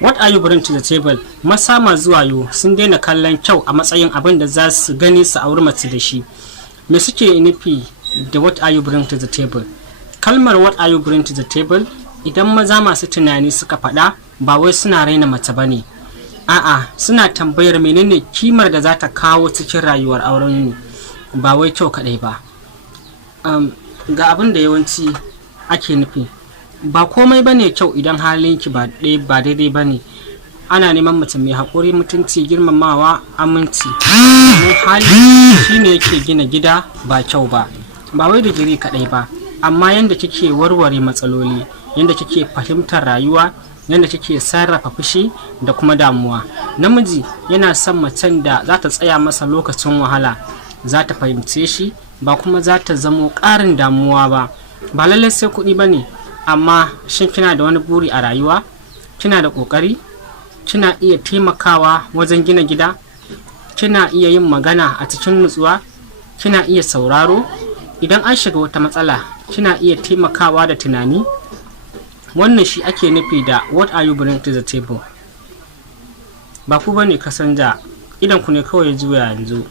What are you bring to the table? Masama zuwa yo sun daina kallon kyau a matsayin abin da za su gani su auri mace da shi. Me suke nufi da what are you bring to the table? Kalmar what are you bring to the table idan maza masu tunani suka faɗa ba wai suna raina mace bane. A'a, suna tambayar menene kimar da za ta kawo cikin rayuwar auren ba wai kyau kadai ba. Ga abin da yawanci ake nufi. Ba komai bane kyau idan halinki ba daidai bane. Ana neman mace mai haƙuri, mutunci, girmamawa, aminci. Mai hali shine yake gina gida ba kyau ba. Ba wai digiri kadai ba, amma yanda kike warware matsaloli, yanda kike fahimtar rayuwa, yanda kike sarrafa fushi da kuma damuwa. Namiji yana son macen da za ta tsaya masa lokacin wahala, za ta fahimce shi, ba kuma za ta zamo ƙarin damuwa ba. Ba lallai sai kuɗi bane, amma shin kina da wani buri a rayuwa? Kina da ƙoƙari? Kina iya taimakawa wajen gina gida? Kina iya yin magana a cikin nutsuwa? Kina iya sauraro? Idan an shiga wata matsala, kina iya taimakawa da tunani? Wannan shi ake nufi da what are you bring to the table. Ba ku bane kasanja, idan ku ne kawai juya yanzu.